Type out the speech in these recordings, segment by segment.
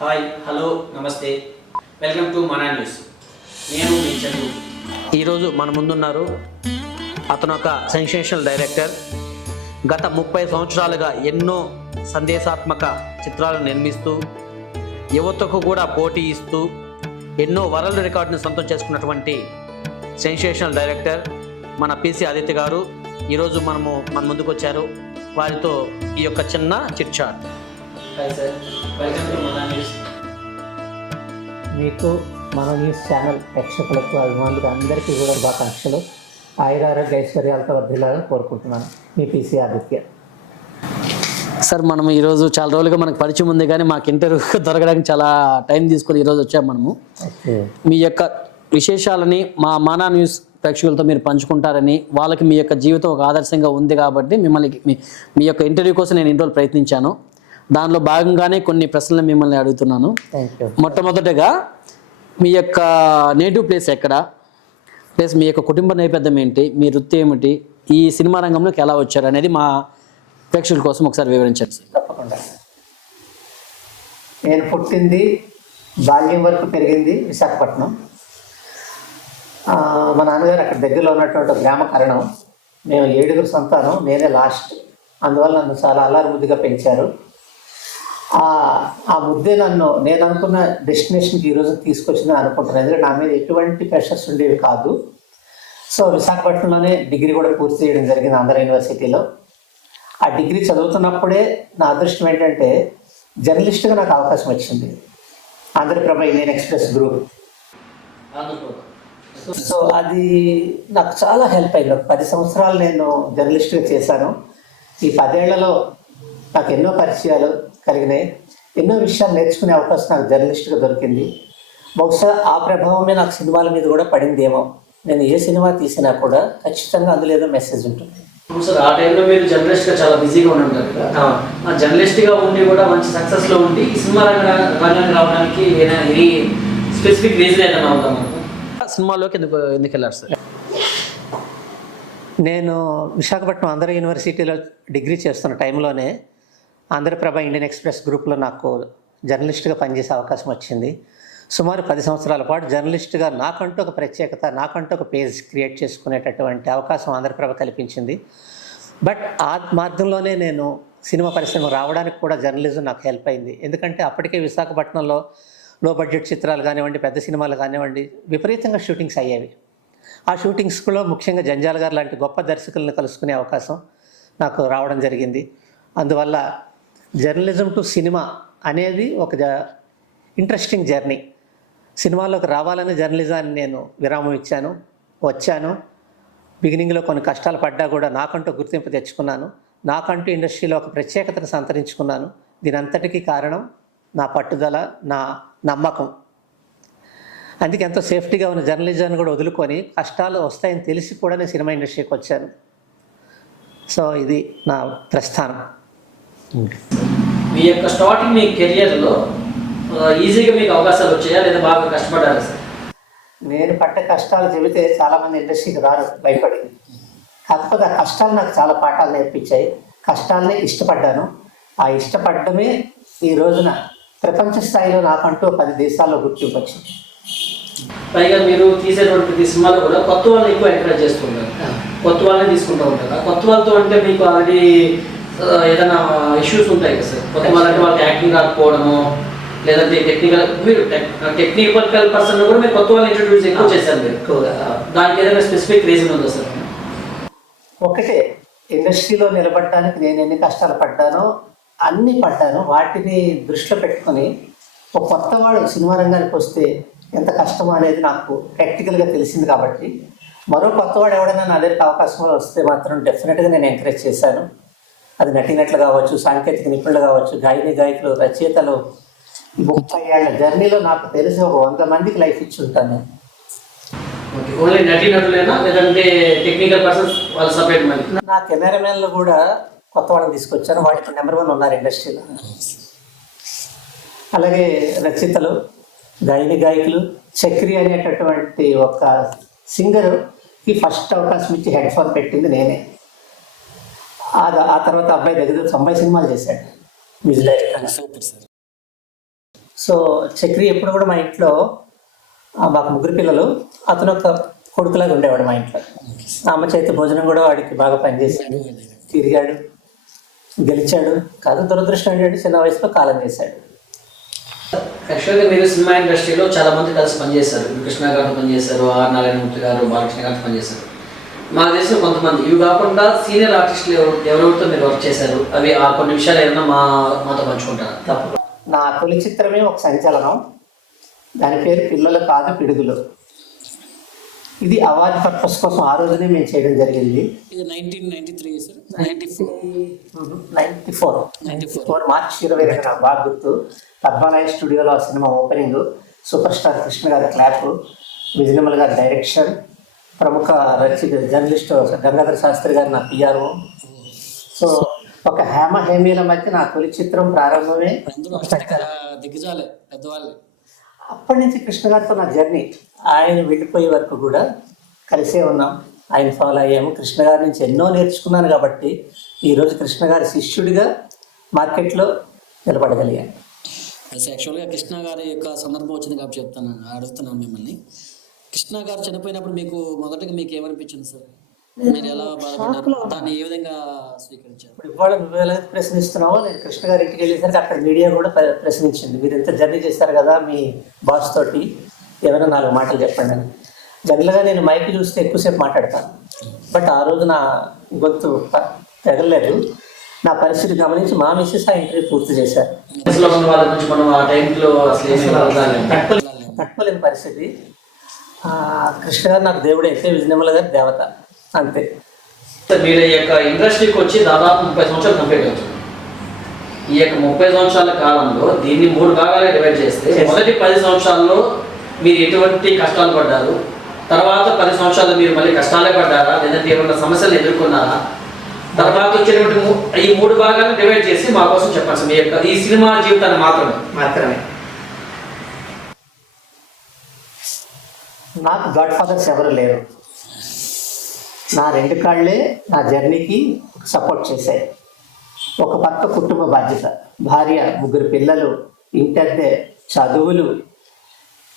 Hi hello నమస్తే welcome to Mana news. నేను మీ చంద్రు. ఈరోజు మన ముందున్నారు అతను ఒక సెన్సేషనల్ డైరెక్టర్. గత 30 సంవత్సరాలుగా ఎన్నో సందేశాత్మక చిత్రాలను నిర్మిస్తూ యువతకు కూడా పోటీ ఇస్తూ ఎన్నో వరల్డ్ రికార్డును సొంతం చేసుకున్నటువంటి సెన్సేషనల్ డైరెక్టర్ మన పిసి ఆదిత్య గారు ఈరోజు మన ముందుకు వచ్చారు. వారితో ఈ యొక్క చిన్న chit chat. Hi sir, welcome to Mana news. మీకు మన న్యూస్ ఛానల్ ప్రేక్షకులకు అభిమానులకు అందరికీ కూడా శుభాకాంక్షలు. ఆయురారోగ్య ఐశ్వర్యాలతో వర్ధిల్లాలని కోరుకుంటున్నాను. మీ పిసి ఆదిత్య. సార్, మనం ఈరోజు చాలా రోజులుగా మనకు పరిచయం ఉంది, కానీ మాకు ఇంటర్వ్యూ దొరకడానికి చాలా టైం తీసుకొని ఈరోజు వచ్చాము మనము. మీ యొక్క విశేషాలని మా మానా న్యూస్ ప్రేక్షకులతో మీరు పంచుకుంటారని, వాళ్ళకి మీ యొక్క జీవితం ఒక ఆదర్శంగా ఉంది కాబట్టి మిమ్మల్ని మీ యొక్క ఇంటర్వ్యూ కోసం నేను ఇన్ని రోజులు ప్రయత్నించాను. దానిలో భాగంగానే కొన్ని ప్రశ్నలు మిమ్మల్ని అడుగుతున్నాను. మొట్టమొదటగా మీ యొక్క నేటివ్ ప్లేస్ ఎక్కడ, ప్లస్ మీ యొక్క కుటుంబ నేపథ్యం ఏంటి, మీ వృత్తి ఏమిటి, ఈ సినిమా రంగంలోకి ఎలా వచ్చారు అనేది మా ప్రేక్షకుల కోసం ఒకసారి వివరించండి. తప్పకుండా. నేను పుట్టింది, బాల్యం వరకు పెరిగింది విశాఖపట్నం. మా నాన్నగారు అక్కడ దగ్గరలో ఉన్నటువంటి గ్రామ కారణం. మేము 7 సంతానం, నేనే లాస్ట్. అందువల్ల నన్ను చాలా అల్లారు ముద్దుగా పెంచారు. ఆ ముద్దే నేను అనుకున్న డెస్టినేషన్కి ఈరోజు తీసుకొచ్చిందని అనుకుంటున్నాను. ఎందుకంటే నా మీద ఎటువంటి ప్రెషర్స్ ఉండేవి కాదు. సో విశాఖపట్నంలోనే డిగ్రీ కూడా పూర్తి చేయడం జరిగింది, ఆంధ్ర యూనివర్సిటీలో. ఆ డిగ్రీ చదువుతున్నప్పుడే నా అదృష్టం ఏంటంటే జర్నలిస్ట్గా నాకు అవకాశం వచ్చింది. Andhraprabha Indian Express group. So అది నాకు చాలా హెల్ప్ అయింది. 10 సంవత్సరాలు నేను జర్నలిస్ట్గా చేశాను. ఈ 10 ఏళ్లలో నాకు ఎన్నో పరిచయాలు కలిగినాయి, ఎన్నో విషయాలు నేర్చుకునే అవకాశం నాకు జర్నలిస్ట్గా దొరికింది. బహుశా ఆ ప్రభావమే నాకు సినిమాల మీద కూడా పడిందేమో. నేను ఏ సినిమా తీసినా కూడా ఖచ్చితంగా అందులో ఏదో మెసేజ్ ఉంటుంది. సార్, ఆ టైంలో మీరు జర్నలిస్ట్గా చాలా బిజీగా ఉంటారు కదా, ఆ జర్నలిస్ట్గా ఉండి కూడా మంచి సక్సెస్లో ఉండి ఈ సినిమా రంగానికి రావడానికి ఎనీ స్పెసిఫిక్ రీజన్ ఏదైనా అవుతాం? సినిమాలోకి ఎందుకు వెళ్ళారు సార్? నేను విశాఖపట్నం ఆంధ్ర యూనివర్సిటీలో డిగ్రీ చేస్తున్న టైంలోనే ఆంధ్రప్రభ ఇండియన్ ఎక్స్ప్రెస్ గ్రూప్లో నాకు జర్నలిస్ట్గా పనిచేసే అవకాశం వచ్చింది. సుమారు 10 సంవత్సరాల పాటు జర్నలిస్ట్గా నాకంటూ ఒక ప్రత్యేకత, నాకంటూ ఒక పేజ్ క్రియేట్ చేసుకునేటటువంటి అవకాశం ఆంధ్రప్రభ కల్పించింది. బట్ ఆ మార్గంలోనే నేను సినిమా పరిశ్రమ రావడానికి కూడా జర్నలిజం నాకు హెల్ప్ అయింది. ఎందుకంటే అప్పటికే విశాఖపట్నంలో లో బడ్జెట్ చిత్రాలు కానివ్వండి, పెద్ద సినిమాలు కానివ్వండి, విపరీతంగా షూటింగ్స్ అయ్యేవి. ఆ షూటింగ్స్లో ముఖ్యంగా జంజాల్ గారు లాంటి గొప్ప దర్శకులను కలుసుకునే అవకాశం నాకు రావడం జరిగింది. అందువల్ల జర్నలిజం టు సినిమా అనేది ఒక ఇంట్రెస్టింగ్ జర్నీ. సినిమాలోకి రావాలని జర్నలిజాన్ని నేను విరామం ఇచ్చాను, వచ్చాను. బిగినింగ్లో కొన్ని కష్టాలు పడ్డా కూడా నాకంటూ గుర్తింపు తెచ్చుకున్నాను. నాకంటూ ఇండస్ట్రీలో ఒక ప్రత్యేకతను సంతరించుకున్నాను. దీని అంతటికీ కారణం నా పట్టుదల, నా నమ్మకం. అందుకే ఎంతో సేఫ్టీగా ఉన్న జర్నలిజాన్ని కూడా వదులుకొని కష్టాలు వస్తాయని తెలిసి కూడా నేను సినిమా ఇండస్ట్రీకి వచ్చాను. సో ఇది నా ప్రస్థానం. మీ యొక్క స్టార్టింగ్ మీ కెరియర్లో ఈజీగా మీకు అవకాశాలు వచ్చాయా లేదా బాగా కష్టపడ్డారా సార్? నేను పడ్డ కష్టాలు చెబితే చాలామంది ఇండస్ట్రీకి రారు, భయపడి. కాకపోతే ఆ కష్టాలు నాకు చాలా పాఠాలు నేర్పించాయి. కష్టాలనే ఇష్టపడ్డాను. ఆ ఇష్టపడమే ఈ రోజున ప్రపంచ స్థాయిలో నాకంటూ 10 దేశాల్లో గుర్తింపు వచ్చింది. పైగా మీరు తీసేటువంటి ప్రతి సినిమాలో కూడా కొత్త వాళ్ళని ఎక్కువ ఎంకరేజ్ చేస్తుంటారు, కొత్త వాళ్ళని తీసుకుంటూ ఉంటారు. కొత్త వాళ్ళతో అంటే మీకు ఆల్రెడీ ఏదైనా ఇష్యూస్ ఉంటాయి కదా సార్? కొత్త వాళ్ళంటే వాళ్ళకి యాక్టింగ్ రాకపోవడము, లేదంటే టెక్నికల్ పర్సన్ కూడా మీరు కొత్త వాళ్ళని ఇంట్రడ్యూస్ ఎక్కువ చేశారు మీరు ఎక్కువగా. దానికి ఏదైనా స్పెసిఫిక్ రీజన్ ఉందా సార్? ఒకటే, ఇండస్ట్రీలో నిలబడటానికి నేను ఎన్ని కష్టాలు పడ్డానో అన్నీ పడ్డాను. వాటిని దృష్టిలో పెట్టుకొని ఒక కొత్తవాడు సినిమా రంగానికి వస్తే ఎంత కష్టమో అనేది నాకు ప్రాక్టికల్గా తెలిసింది. కాబట్టి మరో కొత్తవాడు ఎవడైనా నా దగ్గరికి అవకాశం వస్తే మాత్రం డెఫినెట్గా నేను ఎంకరేజ్ చేశాను. అది నటినట్లు కావచ్చు, సాంకేతిక నిపుణులు కావచ్చు, గాయకులు, రచయితలు. 30 ఏళ్ల జర్నీలో నాకు తెలిసి ఒక 100 మందికి లైఫ్ ఇచ్చి ఉంటాను. ఓన్లీ నటినటులేనా లేదంటే టెక్నికల్ పర్సన్స్ వాళ్ళు సపరేట్? నా కెమెరామెన్లు కూడా కొత్త వాళ్ళని తీసుకొచ్చాను. వాటికి నెంబర్ 1 ఉన్నారు ఇండస్ట్రీలో. అలాగే రచయితలు, గాయకులు. చక్రి అనేటటువంటి ఒక సింగర్కి ఫస్ట్ అవకాశం ఇచ్చి హెడ్ ఫోన్ పెట్టింది నేనే. ఆ తర్వాత అబ్బాయి దగ్గర 90 సినిమాలు చేశాడు మ్యూజిక్ డైరెక్టర్. సో చక్రి ఎప్పుడు కూడా మా ఇంట్లో మాకు ముగ్గురు పిల్లలు, అతను ఒక కొడుకులాగా ఉండేవాడు మా ఇంట్లో. అమ్మ చేతి భోజనం కూడా వాడికి బాగా పనిచేశాడు, తిరిగాడు, గెలిచాడు. కాదు దురదృష్టం ఏంటంటే చిన్న వయసులో కాలం చేశాడు. యాక్చువల్గా మీరు సినిమా ఇండస్ట్రీలో చాలా మంది కలిసి పనిచేశారు. కృష్ణ గారితో పనిచేశారు, ఆర్ నారాయణమూర్తి గారు, బాలకృష్ణ గారితో పనిచేశారు. మాకు తెలిసిన కొంతమంది, ఇవి కాకుండా సీనియర్ ఆర్టిస్టులు ఎవరెవరితో మీరు వర్క్ చేశారు, అవి ఆ కొన్ని విషయాలు ఏమన్నా మాతో పంచుకుంటారా? తప్పకుండా. నా తొలి చిత్రమే ఒక సంచలనం, దాని పేరు పిల్లలు కాదు పిడుగులు. ఇది అవార్డు పర్పస్ కోసం ఆ రోజునే మేము చేయడం జరిగింది. ఇది 1993 సార్, 94 మార్చి 22 నాకు బాగా గుర్తు. పద్మాలయ స్టూడియోలో ఆ cinema opening, super star Krishna గారి క్లాప్, విజయనిర్మల గారి డైరెక్షన్, ప్రముఖ జర్నలిస్ట్ గంగాధర శాస్త్రి గారు నా పిఆర్ఓ. సో ఒక హేమీల మధ్య నా తొలి చిత్రం ప్రారంభమే. దిగ్గజాలే పెద్దవాళ్ళే. అప్పటి నుంచి కృష్ణ గారితో నా జర్నీ, ఆయన వెళ్ళిపోయే వరకు కూడా కలిసే ఉన్నాం, ఆయన ఫాలో అయ్యాము. కృష్ణ గారి నుంచి ఎన్నో నేర్చుకున్నాను కాబట్టి ఈరోజు కృష్ణ గారి శిష్యుడిగా మార్కెట్లో నిలబడగలిగాను. యాక్చువల్గా కృష్ణ గారి యొక్క సందర్భం వచ్చింది కాబట్టి అడుగుతున్నాను మిమ్మల్ని. కృష్ణ గారు చనిపోయినప్పుడు మొదటగా మీకు ఏమనిపించింది సార్? మీరు ఎలా బాధపడ్డారు, దాన్ని ఏ విధంగా స్వీకరించారు? ఇప్పుడు ఇవాళ నువ్వు ఎలా ప్రశ్నిస్తున్నావో, నేను కృష్ణ గారి ఇంటికి వెళ్ళేసరికి అక్కడ మీడియా కూడా ప్రశ్నించింది, మీరు ఎంత జర్నీ చేశారు కదా మీ బాస్ తోటి, ఏమైనా 4 మాటలు చెప్పండి అని. జనరల్గా నేను మైక్ చూస్తే ఎక్కువసేపు మాట్లాడతాను, బట్ ఆ రోజు నా గొంతు తెగలేదు. నా పరిస్థితి గమనించి మా మిస్సెస్ ఆ ఇంటర్వ్యూ పూర్తి చేశారు. తట్టుకోలేని పరిస్థితి. కృష్ణ గారు నాకు దేవుడు అయితే, విజయనిర్మల గారు దేవత, అంతే. మీరు ఈ యొక్క ఇండస్ట్రీకి వచ్చి దాదాపు 30 సంవత్సరాలు కంప్లీట్ అవుతుంది. ఈ యొక్క 30 సంవత్సరాల కాలంలో దీన్ని 3 భాగాలుగా డివైడ్ చేస్తే, మొదటి 10 సంవత్సరాల్లో మీరు ఎటువంటి కష్టాలు పడ్డారు, తర్వాత 10 సంవత్సరాలు మీరు మళ్ళీ కష్టాలే పడ్డారా, లేదంటే ఏమైనా సమస్యలు ఎదుర్కొన్నారా, తర్వాత వచ్చేటువంటి ఈ 3 భాగాలను డివైడ్ చేసి మా కోసం చెప్పండి సార్, మీ యొక్క ఈ సినిమా జీవితాన్ని మాత్రమే. నాకు గాడ్ ఫాదర్స్ ఎవరు లేరు. నా 2 కాళ్ళే నా జర్నీకి సపోర్ట్ చేశాయి. ఒక పక్క కుటుంబ బాధ్యత, భార్య, 3 పిల్లలు, ఇంటద్దె, చదువులు,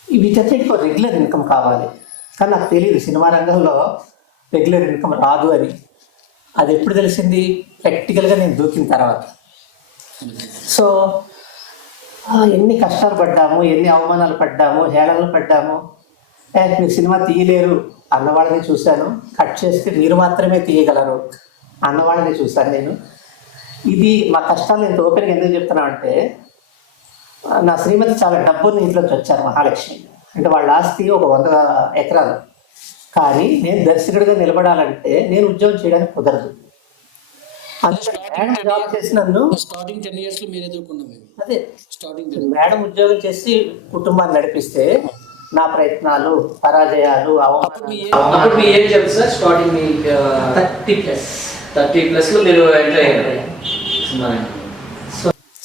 వీటన్నిటికీ రెగ్యులర్ ఇన్కమ్ కావాలి. కానీ నాకు తెలియదు సినిమా రంగంలో రెగ్యులర్ ఇన్కమ్ రాదు అని. అది ఎప్పుడు తెలిసింది? ప్రాక్టికల్గా నేను దూకిన తర్వాత. సో ఎన్ని కష్టాలు పడ్డాము, ఎన్ని అవమానాలు పడ్డాము, హేళనలు పడ్డాము. మీరు సినిమా తీయలేరు అన్నవాళ్ళని చూశాను, కట్ చేస్తే మీరు మాత్రమే తీయగలరు అన్నవాళ్ళని చూశాను నేను. ఇది మా కష్టాలు నేను ఓపెన్గా ఎందుకు చెప్తున్నా అంటే, నా శ్రీమతి చాలా డబ్బుని ఇంట్లోకి వచ్చారు, మహాలక్ష్మి. అంటే వాళ్ళ ఆస్తి ఒక 100 ఎకరాలు. కానీ నేను దర్శకుడిగా నిలబడాలంటే నేను ఉద్యోగం చేయడానికి కుదరదు. మేడం జాబ్ చేసి నన్ను స్టార్టింగ్ 10 years మీరు ఎదుర్కొన్నవి అదే. మేడం ఉద్యోగం చేసి కుటుంబాన్ని నడిపిస్తే నా ప్రయత్నాలు, పరాజయాలు, అప్పుడు మీ ఏం చెప్పండి సార్? స్టార్టింగ్ మీ 30+ లో మీరు ఎంటర్ అయ్యారు.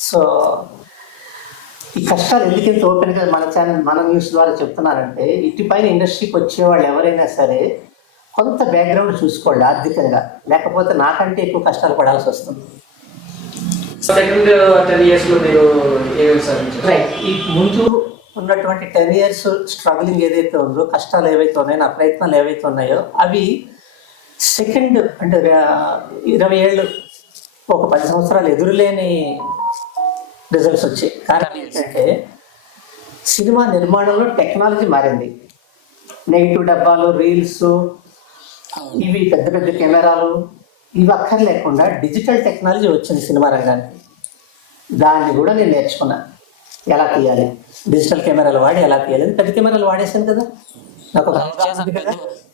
సో ఈ కష్టాలు ఎందుకు ఇంత ఓపెన్గా మన ఛానల్, మన న్యూస్ ద్వారా చెప్తున్నారంటే, ఇటుపైన ఇండస్ట్రీకి వచ్చేవాళ్ళు ఎవరైనా సరే కొంత బ్యాక్గ్రౌండ్ చూసుకోండి ఆర్థికంగా, లేకపోతే నాకంటే ఎక్కువ కష్టాలు పడాల్సి వస్తుంది. సెకండ్ 10 years లో మీరు రైట్. ఈ ముందు ఉన్నటువంటి 10 years స్ట్రగులింగ్ ఏదైతే ఉందో, కష్టాలు ఏవైతే ఉన్నాయో, నా ప్రయత్నాలు ఏవైతే ఉన్నాయో, అవి సెకండ్ అంటే 20 ఏళ్ళు, ఒక 10 సంవత్సరాలు ఎదురులేని రిజల్ట్స్ వచ్చాయి. కారణం ఏంటంటే సినిమా నిర్మాణంలో టెక్నాలజీ మారింది. నెగిటివ్ డబ్బాలు, రీల్స్, ఇవి పెద్ద పెద్ద కెమెరాలు, ఇవి అక్కర్లేకుండా డిజిటల్ టెక్నాలజీ వచ్చింది సినిమా రంగానికి. దాన్ని కూడా నేను నేర్చుకున్నా, ఎలా తీయాలి, డిజిటల్ కెమెరాలు వాడి ఎలా తీయాలి. పెద్ద కెమెరాలు వాడేసాను కదా, నాకు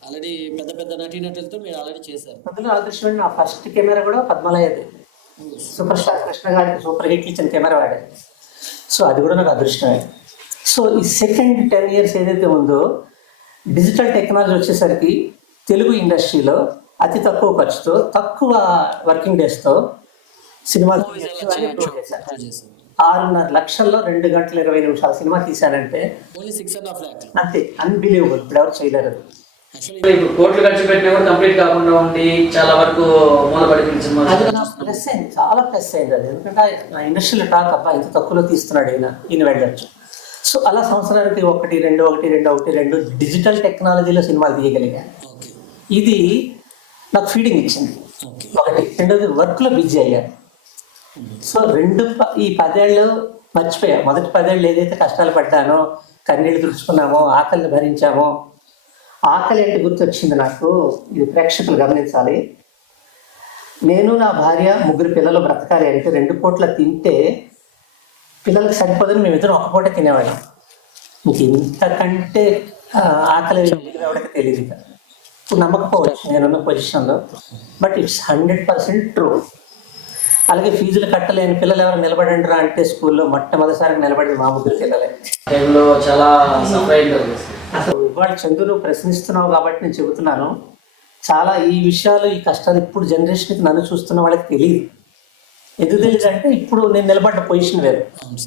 ఆల్రెడీ పెద్ద పెద్ద నటీనటులతో మీరు ఆల్రెడీ చేశారు. అందులో అదృష్టం, నా ఫస్ట్ కెమెరా కూడా పద్మాలయది, సూపర్ స్టార్ కృష్ణ గారికి సూపర్ హిట్ ఇచ్చిన కెమెరా వాడాను. సో అది కూడా నాకు అదృష్టమే. సో ఈ సెకండ్ 10 years ఏదైతే ఉందో, డిజిటల్ టెక్నాలజీ వచ్చేసరికి తెలుగు ఇండస్ట్రీలో అతి తక్కువ ఖర్చుతో, తక్కువ వర్కింగ్ డేస్తో సినిమాలు 6.5 లక్షల్లో 2 గంటల 20 నిమిషాల సినిమా తీశానంటే అంతే, అన్బిలీవబుల్. ఇప్పుడు ఎవరు చేయలేరు. ఇప్పుడు కోట్లు ఖర్చు పెట్టినా కూడా కంప్లీట్ కాకుండా ఉండి చాలా వరకు మూలపడిపోయింది సినిమా. అది నాకు ప్లస్ అయింది, చాలా ప్లస్ అయింది అది. ఎందుకంటే నా ఇండస్ట్రీలో టాక్, అబ్బా ఇంత తక్కువలో తీస్తున్నాడు ఈయన వెళ్ళొచ్చు. సో అలా సంవత్సరానికి ఒకటి రెండు డిజిటల్ టెక్నాలజీలో సినిమాలు తీయగలిగాను. ఓకే. ఇది నాకు ఫీడింగ్ ఇచ్చింది. ఓకే. ఒకటి. రెండోది వర్క్లో బిజీ అయ్యాను. సో ఈ 10 ఏళ్ళు మర్చిపోయా. మొదటి 10 ఏళ్ళు ఏదైతే కష్టాలు పడ్డానో, కన్నీళ్ళు తుడుచుకున్నామో, ఆకలిని భరించామో, ఆకలి అంటే గుర్తొచ్చింది నాకు. ఇది ప్రేక్షకులు గమనించాలి. నేను నా భార్య 3 పిల్లలు బ్రతకాలి అంటే 2 పూట్ల తింటే పిల్లలకి సరిపోదని మేమిద్దరం ఒక పూట తినేవాళ్ళం. మీకు ఇంతకంటే ఆకలి ఎవరికి తెలియదు. ఇప్పుడు నమ్మకపోవచ్చు నేనున్న పొజిషన్లో, బట్ ఇట్స్ 100% ట్రూ. అలాగే ఫీజులు కట్టలేని పిల్లలు ఎవరు నిలబడండిరా అంటే స్కూల్లో మొట్టమొదటిసారి నిలబడింది మా 3 పిల్లలే. టైంలో చాలా సఫర్ అయింది. అసలు ఇవాళ చందు నువ్వు ప్రశ్నిస్తున్నావు కాబట్టి నేను చెబుతున్నాను. చాలా ఈ విషయాలు, ఈ కష్టాలు ఇప్పుడు జనరేషన్కి నన్ను చూస్తున్న వాళ్ళకి తెలియదు. ఎందుకు తెలియదు అంటే ఇప్పుడు నేను నిలబడ్డ పొజిషన్ వేరు.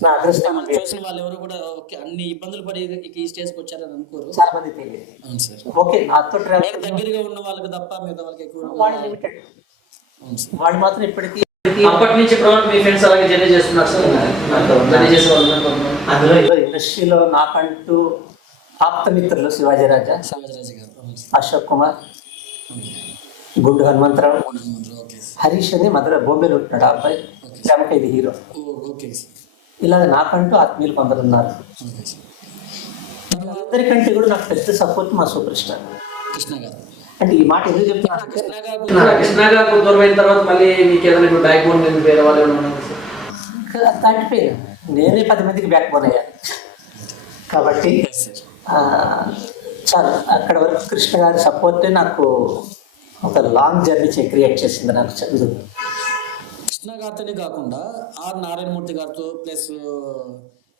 నా అదృష్టం చూసిన వాళ్ళు ఎవరు కూడా ఓకే అన్ని ఇబ్బందులు పడి ఈ స్టేజ్కి వచ్చారని అనుకోరు. చాలా మంది తెలియదు. అవును సార్. ఓకే, నాతో ట్రావెల్ దగ్గరగా ఉన్న వాళ్ళకి తప్ప మిగతా వాళ్ళకి ఎక్కువ. వాళ్ళు లిమిటెడ్. వాళ్ళు మాత్రం ఇప్పటికీ అప్పటి నుంచి మీ ఫ్రెండ్స్ అలాగే జర్నీ చేస్తున్నారు సార్. జర్నీ చేసేవాళ్ళు అందులో ఇండస్ట్రీలో నాకంటూ ఆప్తమిత్రులు శివాజీ రాజా, అశోక్ కుమార్, గుండు హనుమంతరావు, హరీష్ అని మధుర బొంబేలో ఉంటున్నాడు. ఆ అబ్బాయి ప్రముఖ ఇది హీరో. ఇలా నాకంటూ ఆత్మీయులు కొందరు ఉన్నారు. అందరికంటే కూడా నాకు పెద్ద సపోర్ట్ మా సూపర్ స్టార్ కృష్ణ గారు. అంటే ఈ మాట ఎందుకు చెప్తున్నా, కృష్ణ గారు దూరం అయిన తర్వాత మళ్ళీ మీకు ఏదైనా బ్యాక్ బోన్ వేరే వాళ్ళు దాటిపోయాను. నేనే 10 మందికి బ్యాక్ బోన్ అయ్యాను కాబట్టి చాలా అక్కడ వరకు కృష్ణ గారి సపోర్టే నాకు ఒక లాంగ్ జర్నీ క్రియేట్ చేసింది నాకు చదువు. కృష్ణ గారితోనే కాకుండా ఆర్ నారాయణమూర్తి గారితో ప్లస్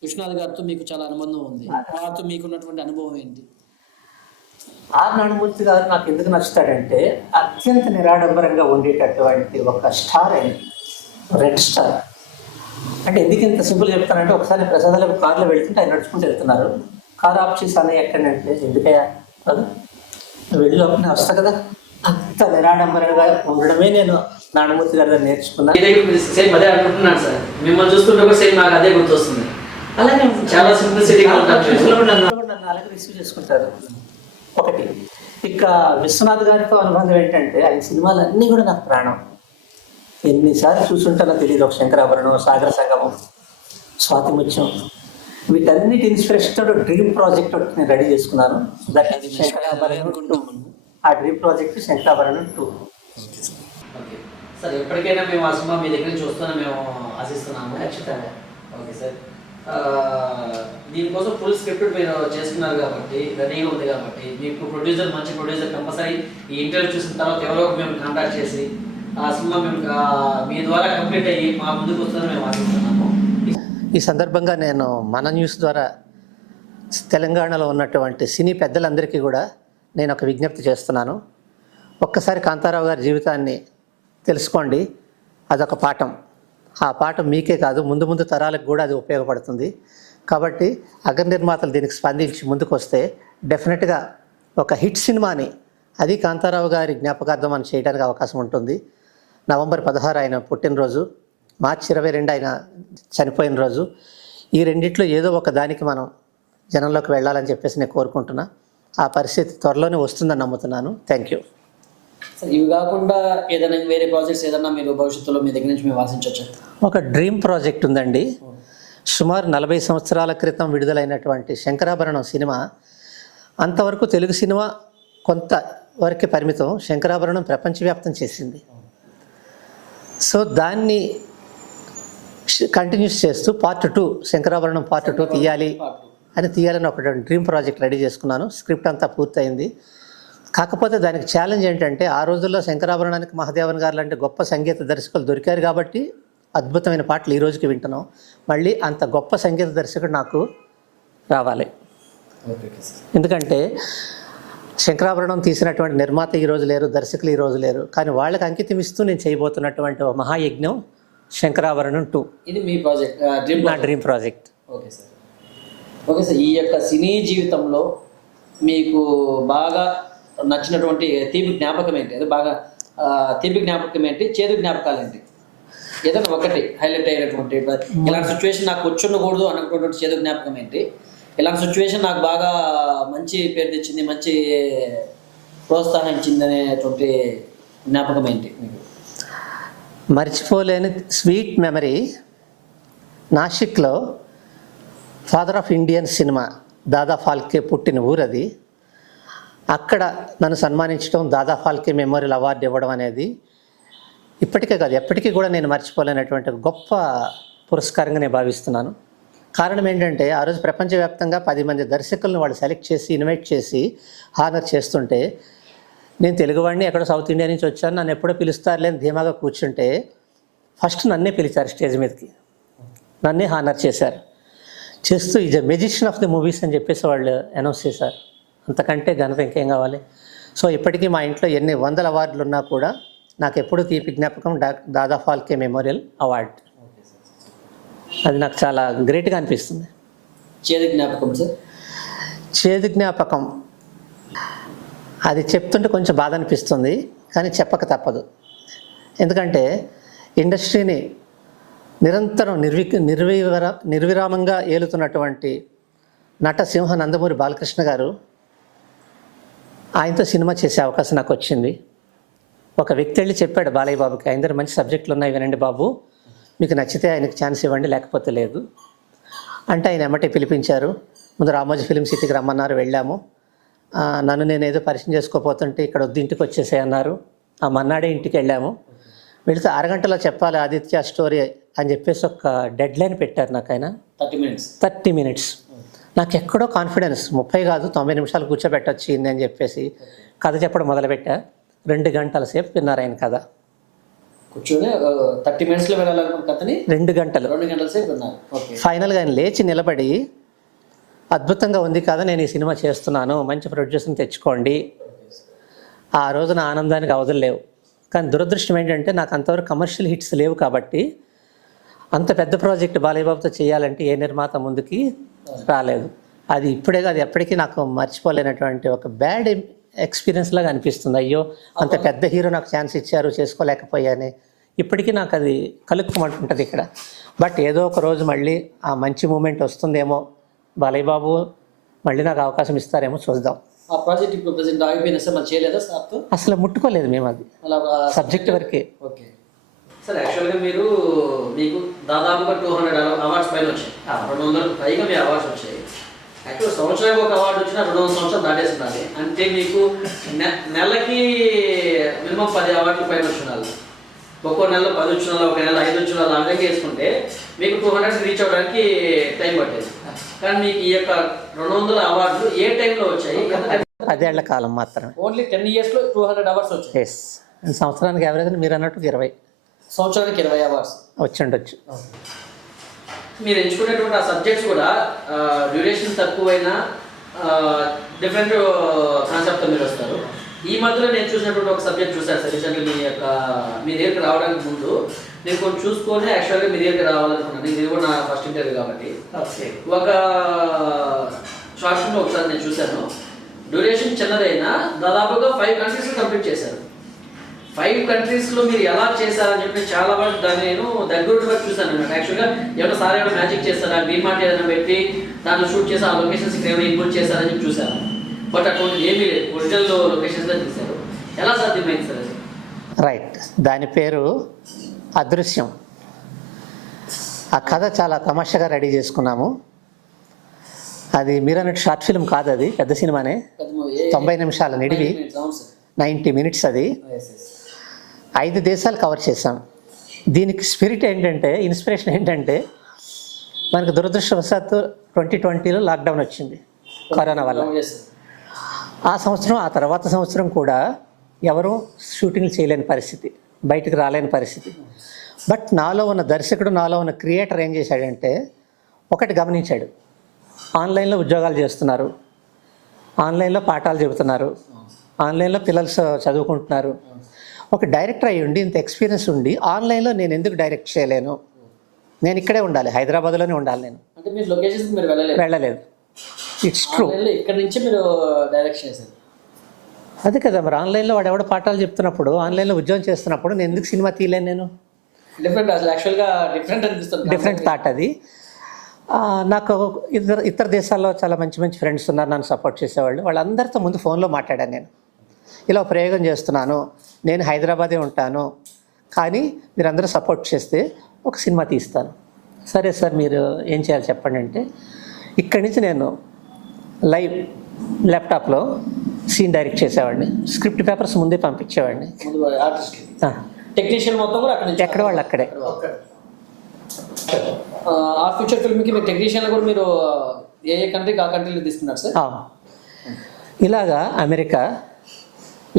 కృష్ణాథ్ గారితో మీకు చాలా అనుబంధం ఉంది. వారితో మీకున్నటువంటి అనుభవం ఏంటి? ఆర్ నారాయణమూర్తి గారు నాకు ఎందుకు నచ్చుతాడంటే అత్యంత నిరాడంబరంగా ఉండేటటువంటి ఒక స్టార్ అండి, రెడ్ స్టార్. అంటే ఎందుకు ఇంత సింపుల్ చెప్తానంటే, ఒకసారి ప్రసాదాలకు కార్లో వెళ్తుంటే ఆయన నడుచుకుంటూ వెళ్తున్నారు. కారు ఆఫ్ చేసి అన్నయ్య ఎక్కడంటే ఎందుకయ్యా కాదు వెళ్ళి లోపల వస్తా కదా. అంత నిరాడంబరంగా ఉండడమే నేను నారాయణమూర్తి గారి దగ్గర నేర్చుకున్నాను. సేమ్ అదే అనుకుంటున్నాను సార్. మిమ్మల్ని చూస్తుంటే సేమ్ నాకు అదే గుర్తొస్తుంది. అలాగే చాలా సింప్లిసిటీ నన్ను అలాగే రిసీవ్ చేసుకుంటారు. ఒకటి. ఇక విశ్వనాథ్ గారితో అనుబంధం ఏంటంటే ఆయన సినిమాలు అన్నీ కూడా నాకు ప్రాణం. ఎన్నిసార్లు చూసుంటానో తెలియదు. ఒక శంకరాభరణం, సాగర సంగమం, స్వాతి ముత్యం, వీటన్నిటి ఇన్స్పిరేషన్ డ్రీమ్ ప్రాజెక్ట్ ఒకటి నేను రెడీ చేసుకున్నాను. That is Shankarabharanam 2. ఆ dream project Shankarabharanam 2. Okay sir, ఎప్పటికైనా మేము ఆ సినిమా మీ దగ్గర నుంచి వస్తానని మేము ఆశిస్తున్నాము. ఖచ్చితంగా. ఓకే సార్, దీనికోసం ఫుల్ స్క్రిప్ట్ మీరు చేసుకున్నారు కాబట్టి, రెడీగా ఉంది కాబట్టి, మీకు ప్రొడ్యూసర్ మంచి ప్రొడ్యూసర్ కంపల్సరీ ఈ ఇంటర్వ్యూ చూసిన తర్వాత ఎవరో మేము కాంటాక్ట్ చేసి ఆ సినిమా మేము మీ ద్వారా కంప్లీట్ అయ్యి మా ముందుకు వస్తుందని మేము ఆశిస్తున్నాము. ఈ సందర్భంగా నేను మన న్యూస్ ద్వారా తెలంగాణలో ఉన్నటువంటి సినీ పెద్దలందరికీ కూడా నేను ఒక విజ్ఞప్తి చేస్తున్నాను. ఒక్కసారి కాంతారావు గారి జీవితాన్ని తెలుసుకోండి. అదొక పాఠం. ఆ పాఠం మీకే కాదు, ముందు ముందు తరాలకు కూడా అది ఉపయోగపడుతుంది. కాబట్టి అగ్ర నిర్మాతలు దీనికి స్పందించి ముందుకు వస్తే డెఫినెట్గా ఒక హిట్ సినిమాని, అది కాంతారావు గారి జ్ఞాపకార్థం అని చేయడానికి అవకాశం ఉంటుంది. నవంబర్ 16 ఆయన పుట్టినరోజు, మార్చి 22 ఆయన చనిపోయిన రోజు. ఈ రెండిట్లో ఏదో ఒక దానికి మనం జనంలోకి వెళ్ళాలని చెప్పేసి నేను కోరుకుంటున్నా. ఆ పరిస్థితి త్వరలోనే వస్తుందని నమ్ముతున్నాను. Thank you. ఇవి కాకుండా ఏదైనా వేరే ప్రాజెక్ట్స్ ఏదైనా మీరు భవిష్యత్తులో మీ దగ్గర నుంచి మేము ఆశించవచ్చు? ఒక డ్రీమ్ ప్రాజెక్ట్ ఉందండి. సుమారు 40 సంవత్సరాల క్రితం విడుదలైనటువంటి శంకరాభరణం సినిమా. అంతవరకు తెలుగు సినిమా కొంతవరకే పరిమితం. శంకరాభరణం ప్రపంచవ్యాప్తం చేసింది. సో దాన్ని కంటిన్యూస్ చేస్తూ పార్ట్ 2, శంకరాభరణం పార్ట్ 2 తీయాలని ఒక డ్రీమ్ ప్రాజెక్ట్ రెడీ చేసుకున్నాను. స్క్రిప్ట్ అంతా పూర్తయింది. కాకపోతే దానికి ఛాలెంజ్ ఏంటంటే, ఆ రోజుల్లో శంకరాభరణానికి మహాదేవన్ గారు లాంటి గొప్ప సంగీత దర్శకులు దొరికారు కాబట్టి అద్భుతమైన పాటలు ఈ రోజుకి వింటున్నాం. మళ్ళీ అంత గొప్ప సంగీత దర్శకుడు నాకు రావాలి. ఎందుకంటే శంకరాభరణం తీసినటువంటి నిర్మాత ఈరోజు లేరు, దర్శకులు ఈరోజు లేరు. కానీ వాళ్ళకి అంకితం ఇస్తూ నేను చేయబోతున్నటువంటి మహాయజ్ఞం శంకరాభరణం 2. ఇది మీ ప్రాజెక్ట్, నా dream project. Okay sir. Okay sir, ఈ యొక్క సినీ జీవితంలో మీకు బాగా నచ్చినటువంటి తీపి జ్ఞాపకం ఏంటి? అది బాగా తీపి జ్ఞాపకం ఏంటి, చేదు జ్ఞాపకాలు ఏంటి? ఏదైనా ఒకటి హైలైట్ అయినటువంటి ఇలాంటి సిచ్యువేషన్ నాకు వచ్చుండకూడదు అనుకున్నటువంటి చేదు జ్ఞాపకం ఏంటి? ఇలాంటి సిచ్యువేషన్ నాకు బాగా మంచి పేరు తెచ్చింది, మంచి ప్రోత్సాహం ఇచ్చింది అనేటువంటి జ్ఞాపకం ఏంటి మీకు? మర్చిపోలేని స్వీట్ మెమరీ, నాసిక్లో father of Indian cinema Dada Phalke పుట్టిన ఊరది. అక్కడ నన్ను సన్మానించడం, దాదా ఫాల్కే మెమోరియల్ అవార్డు ఇవ్వడం అనేది ఇప్పటికే కాదు ఎప్పటికీ కూడా నేను మర్చిపోలేనటువంటి గొప్ప పురస్కారంగా నేను భావిస్తున్నాను. కారణం ఏంటంటే ఆ రోజు ప్రపంచవ్యాప్తంగా 10 మంది దర్శకులను వాళ్ళు సెలెక్ట్ చేసి ఇన్వైట్ చేసి హానర్ చేస్తుంటే, నేను తెలుగువాడిని, ఎక్కడో సౌత్ ఇండియా నుంచి వచ్చాను, నన్ను ఎప్పుడో పిలుస్తారులేని ధీమాగా కూర్చుంటే ఫస్ట్ నన్నే పిలిచారు స్టేజ్ మీదకి, నన్నే హానర్ చేశారు. చేస్తూ is a magician of the movies అని చెప్పేసి వాళ్ళు అనౌన్స్ చేశారు. అంతకంటే ఘనత ఇంకేం కావాలి? సో ఇప్పటికీ మా ఇంట్లో ఎన్ని 100 అవార్డులు ఉన్నా కూడా నాకు ఎప్పుడు తీపి జ్ఞాపకం దాదా ఫాల్కే మెమోరియల్ అవార్డ్. అది నాకు చాలా గ్రేట్గా అనిపిస్తుంది. చేదు జ్ఞాపకం సార్? చేదు జ్ఞాపకం అది చెప్తుంటే కొంచెం బాధ అనిపిస్తుంది, కానీ చెప్పక తప్పదు. ఎందుకంటే ఇండస్ట్రీని నిరంతరం నిర్విరామంగా ఏలుతున్నటువంటి నటసింహ నందమూరి బాలకృష్ణ గారు, ఆయనతో సినిమా చేసే అవకాశం నాకు వచ్చింది. ఒక వ్యక్తి వెళ్ళి చెప్పాడు బాలయ్య బాబుకి, ఆయన మంచి సబ్జెక్టులు ఉన్నాయి వినండి బాబు, మీకు నచ్చితే ఆయనకి ఛాన్స్ ఇవ్వండి, లేకపోతే లేదు అంటే ఆయన ఎమ్మటే పిలిపించారు. ముందు రామోజీ ఫిలిం సిటీకి రమ్మన్నారు, వెళ్ళాము. నన్ను నేను ఏదో పరిచయం చేసుకోపోతుంటే ఇక్కడ వద్దు ఇంటికి వచ్చేసే అన్నారు. ఆ మన్నాడే ఇంటికి వెళ్ళాము. వెళితే 6 గంటలో చెప్పాలి ఆదిత్య స్టోరీ అని చెప్పేసి ఒక డెడ్ లైన్ పెట్టారు నాకు ఆయన. 30 మినిట్స్. నాకు ఎక్కడో కాన్ఫిడెన్స్, 30 కాదు 90 నిమిషాలు కూర్చోబెట్టొచ్చు ఈయన్ని అని చెప్పేసి కథ చెప్పడం మొదలుపెట్టా. 2 గంటల సేపు విన్నారు ఆయన కథ. కూర్చొని 30 మినిట్స్లో వెళ్ళాలనుకున్న కథని 2 గంటల సేపు విన్నారు. ఫైనల్గా ఆయన లేచి నిలబడి, అద్భుతంగా ఉంది కదా, నేను ఈ సినిమా చేస్తున్నాను, మంచి ప్రొడ్యూసర్ని తెచ్చుకోండి. ఆ రోజున ఆనందానికి అవధులు లేవు. కానీ దురదృష్టం ఏంటంటే నాకు అంతవరకు కమర్షియల్ హిట్స్ లేవు కాబట్టి అంత పెద్ద ప్రాజెక్ట్ బాలయ్య బాబుతో చేయాలంటే ఏ నిర్మాత ముందుకి రాలేదు. అది ఇప్పుడే కాదు ఎప్పటికీ నాకు మర్చిపోలేనటువంటి ఒక బ్యాడ్ ఎక్స్పీరియన్స్ లాగా అనిపిస్తుంది. అయ్యో అంత పెద్ద హీరో నాకు ఛాన్స్ ఇచ్చారు, చేసుకోలేకపోయానే. ఇప్పటికీ నాకు అది కలుక్కుమంటుంటుంది ఇక్కడ. బట్ ఏదో ఒక రోజు మళ్ళీ ఆ మంచి మూమెంట్ వస్తుందేమో, బాలయ్య బాబు మళ్ళీ నాకు అవకాశం ఇస్తారేమో, చూద్దాం. ఆ ప్రాజెక్ట్ ఇప్పుడు ప్రెజెంట్ ఆగిపోయినా సార్, మరి చేయలేదా సార్తో? అసలు ముట్టుకోలేదు మేము, అది సబ్జెక్ట్ వరకే. ఓకే సార్, యాక్చువల్గా మీకు దాదాపుగా 200 అవార్డ్స్ పైన వచ్చాయి, 200 పైగా మీ అవార్డ్స్ వచ్చాయి. యాక్చువల్ సంవత్సరానికి ఒక అవార్డు వచ్చినా 200 సంవత్సరాలు దాటేస్తున్నది. అంటే మీకు నెలకి మినిమం 10 అవార్డులు పైన వచ్చినారు. ఒక్కో నెలలో 10 వచ్చిన, ఒక నెల 5 వచ్చిన, ఆ విధంగా వేసుకుంటే మీకు 200 రీచ్ అవ్వడానికి టైం పట్టేది. కానీ మీకు ఈ యొక్క 200 అవార్డులు ఏ టైంలో వచ్చాయి? 10 ఏళ్ల కాలం మాత్రమే. ఓన్లీ 10 ఇయర్స్లో 200 అవార్డ్స్ వచ్చాయి. ఎస్, సంవత్సరానికి యావరేజ్ మీరు అన్నట్టు 20, సంవత్సరానికి 20 అవార్డ్స్ వచ్చి ఉండొచ్చు. మీరు ఎంచుకునేటువంటి ఆ సబ్జెక్ట్స్ కూడా డ్యూరేషన్ తక్కువైనా డిఫరెంట్ కాన్సెప్ట్తో మీరు వస్తారు. ఈ మధ్యలో నేను చూసినటువంటి ఒక సబ్జెక్ట్ చూసాను సార్, రీసెంట్గా మీ దగ్గరికి రావడానికి ముందు నేను కొంచెం చూసుకొని యాక్చువల్గా మీ దగ్గరికి రావాలనుకున్నాను. ఇది కూడా నా ఫస్ట్ ఇంటర్వ్యూ కాబట్టి ఒక షార్ట్ ఫిల్మ్ ఒకసారి నేను చూశాను. డ్యూరేషన్ చిన్నదైనా దాదాపుగా 5 కంట్రీస్లో కంప్లీట్ చేశారు. 5 కంట్రీస్లో మీరు ఎలా చేశారని చెప్పి చాలా వరకు దాన్ని నేను దగ్గర వరకు చూశాను అన్నమాట. యాక్చువల్గా ఏమైనా సార్ ఏమైనా మ్యాజిక్ చేస్తారా, గ్రీన్ మార్ట్ ఏదైనా పెట్టి దాంట్లో షూట్ చేసి ఆ లొకేషన్స్ ఏమైనా ఇన్పుట్ చేశారని చెప్పి చూశాను. బట్ అటువంటి ఏమీ లేదు, ఒరిజినల్ లొకేషన్స్లో తీశారు. ఎలా సాధ్యమైంది సార్ అది? రైట్, దాని పేరు అదృశ్యం. ఆ కథ చాలా తమాషాగా రెడీ చేసుకున్నాము. అది మీరు అన్నట్టు షార్ట్ ఫిల్మ్ కాదు, అది పెద్ద సినిమానే. 90 నిమిషాల నిడివి, 90 మినిట్స్. అది 5 దేశాలు కవర్ చేశాం. దీనికి స్పిరిట్ ఏంటంటే, ఇన్స్పిరేషన్ ఏంటంటే, మనకు దురదృష్టవశాత్తు 2020లో లాక్డౌన్ వచ్చింది కరోనా వల్ల. ఆ సంవత్సరం, ఆ తర్వాత సంవత్సరం కూడా ఎవరూ షూటింగ్లు చేయలేని పరిస్థితి, బయటకు రాలేని పరిస్థితి. బట్ నాలో ఉన్న దర్శకుడు, నాలో ఉన్న క్రియేటర్ ఏం చేశాడంటే, ఒకటి గమనించాడు, ఆన్లైన్లో ఉద్యోగాలు చేస్తున్నారు, ఆన్లైన్లో పాఠాలు చెబుతున్నారు, ఆన్లైన్లో పిల్లలు చదువుకుంటున్నారు. ఒక డైరెక్టర్ అయ్యి ఉండి, ఇంత ఎక్స్పీరియన్స్ ఉండి, ఆన్లైన్లో నేను ఎందుకు డైరెక్ట్ చేయలేను? నేను ఇక్కడే ఉండాలి, హైదరాబాద్లోనే ఉండాలి. నేను అంటే మీరు లొకేషన్స్ మీరు వెళ్ళలేదు. It's true. ఇక్కడ నుంచి మీరు డైరెక్షన్ చేశారు. అదే కదా మరి, ఆన్లైన్లో వాడు ఎవడో పాఠాలు చెప్తున్నప్పుడు, ఆన్లైన్లో ఉద్యోగం చేస్తున్నప్పుడు నేను ఎందుకు సినిమా తీయలేను? నేను డిఫరెంట్, అసలు యాక్చువల్గా డిఫరెంట్ అనిపిస్తుంది. డిఫరెంట్ థాట్ అది. నాకు ఇతర దేశాల్లో చాలా మంచి మంచి ఫ్రెండ్స్ ఉన్నారు నన్ను సపోర్ట్ చేసేవాళ్ళు. వాళ్ళందరితో ముందు ఫోన్లో మాట్లాడాను నేను. ఇలా ప్రయోగం చేస్తున్నాను, నేను హైదరాబాదే ఉంటాను, కానీ మీరందరూ సపోర్ట్ చేస్తే ఒక సినిమా తీస్తాను. సరే సార్ మీరు ఏం చేయాలి చెప్పండి అంటే, ఇక్కడి నుంచి నేను లైవ్ ల్యాప్టాప్లో సీన్ డైరెక్ట్ చేసేవాడిని, స్క్రిప్ట్ పేపర్స్ ముందే పంపించేవాడిని. ఆర్టిస్ట్ టెక్నీషియన్ మొత్తం కూడా అక్కడ నుంచి ఎక్కడ వాళ్ళు అక్కడే. ఆ ఫ్యూచర్ ఫిల్మ్కి మీరు టెక్నీషియన్ కూడా మీరు ఏ కంట్రీకి ఆ కంట్రీలో తీసుకున్నారు సార్? ఇలాగా అమెరికా,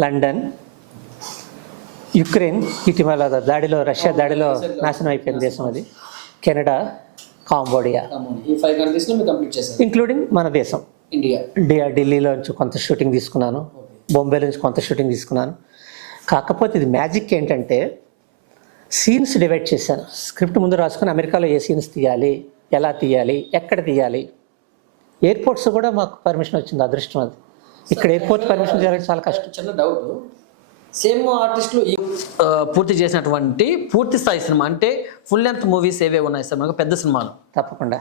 లండన్, యుక్రెయిన్, ఇటీవల దాడిలో రష్యా దాడిలో నాశనం అయిపోయిన దేశం అది, కెనడా, కాంబోడియా, ఈ 5 కంట్రీస్లో మీరు కంప్లీట్ చేశారు, ఇంక్లూడింగ్ మన దేశం ఇండియా. ఢిల్లీలో నుంచి కొంత షూటింగ్ తీసుకున్నాను, బొంబేలో నుంచి కొంత షూటింగ్ తీసుకున్నాను. కాకపోతే ఇది మ్యాజిక్ ఏంటంటే సీన్స్ డివైడ్ చేశాను. స్క్రిప్ట్ ముందు రాసుకుని అమెరికాలో ఏ సీన్స్ తీయాలి, ఎలా తీయాలి, ఎక్కడ తీయాలి. ఎయిర్పోర్ట్స్ కూడా మాకు పర్మిషన్ వచ్చింది, అదృష్టం అది. ఇక్కడ ఎయిర్పోర్ట్ పర్మిషన్ జరగడం చాలా కష్టం. చిన్న డౌట్, సేమ్ ఆర్టిస్టులు పూర్తి చేసినటువంటి పూర్తి స్థాయి సినిమా అంటే ఫుల్ లెంత్ మూవీస్ ఏవే ఉన్నాయి సార్ మనకు పెద్ద సినిమాలు? తప్పకుండా.